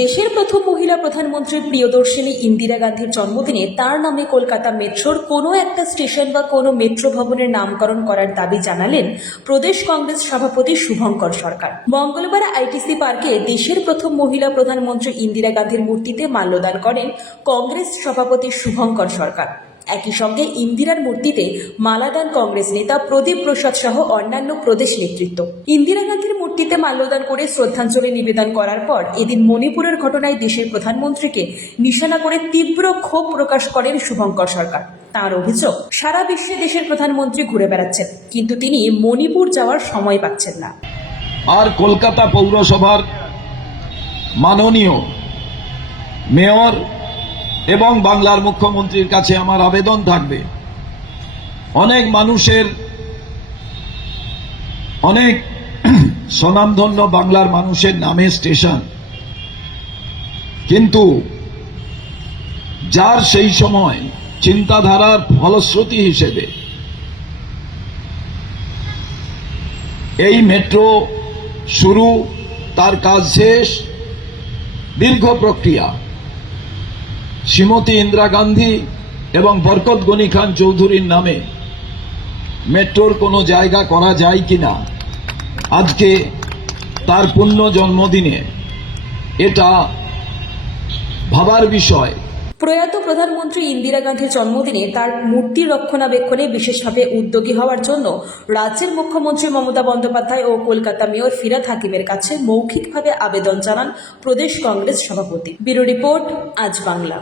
দেশের প্রথম মহিলা প্রধানমন্ত্রী প্রিয়দর্শিনী ইন্দিরা গান্ধীর জন্মদিনে তার নামে কলকাতা মেট্রোর কোনো একটা স্টেশন বা কোনো মেট্রো ভবনের নামকরণ করার দাবি জানালেন প্রদেশ কংগ্রেস সভাপতি শুভঙ্কর সরকার। মঙ্গলবার আইটিসি পার্কে দেশের প্রথম মহিলা প্রধানমন্ত্রী ইন্দিরা গান্ধীর মূর্তিতে মাল্যদান করেন কংগ্রেস সভাপতি শুভঙ্কর সরকার। একই সঙ্গে ইন্দিরার মূর্তিতে মালাদান কংগ্রেস নেতা প্রদীপ প্রসাদ সহ অন্যান্য প্রদেশ নেতৃত্ব। ইন্দিরা গান্ধীর মূর্তিতে মাল্যদান করে শ্রদ্ধাঞ্জলি নিবেদন করার পর এদিন মণিপুরের ঘটনায় দেশের প্রধানমন্ত্রীকে নিশানা করে তীব্র ক্ষোভ প্রকাশ করেন শুভঙ্কর সরকার। তার অভিযোগ, সারা বিশ্বে দেশের প্রধানমন্ত্রী ঘুরে বেড়াচ্ছেন, কিন্তু তিনি মণিপুর যাওয়ার সময় পাচ্ছেন না। আর কলকাতা পৌরসভার মাননীয় মেয়র এবং বাংলার মুখ্যমন্ত্রীর কাছে আমার আবেদন থাকবে। অনেক মানুষের অনেক স্বনামধন্য বাংলার মানুষের নামে স্টেশন। কিন্তু যার সেই সময় চিন্তাধারার ফলশ্রুতি হিসেবে এই মেট্রো শুরু, তার কাজ শেষ, দীর্ঘ প্রক্রিয়া। শ্রীমতী ইন্দিরা গান্ধী এবং বরকত গনি খান চৌধুরীর নামে মেট্রোর কোনো জায়গা করা যায় কি না? আজকে তার পুণ্য জন্মদিনে এটা ভাবার বিষয়। প্রয়াত প্রধানমন্ত্রী ইন্দিরা গান্ধীর জন্মদিনে তার মূর্তি রক্ষণাবেক্ষণে বিশেষভাবে উদ্যোগী হওয়ার জন্য রাজ্যের মুখ্যমন্ত্রী মমতা বন্দ্যোপাধ্যায় ও কলকাতা মেয়র ফিরাদ হাকিমের কাছে মৌখিকভাবে আবেদন জানান প্রদেশ কংগ্রেস সভাপতি। ব্যুরো রিপোর্ট, আজ বাংলা।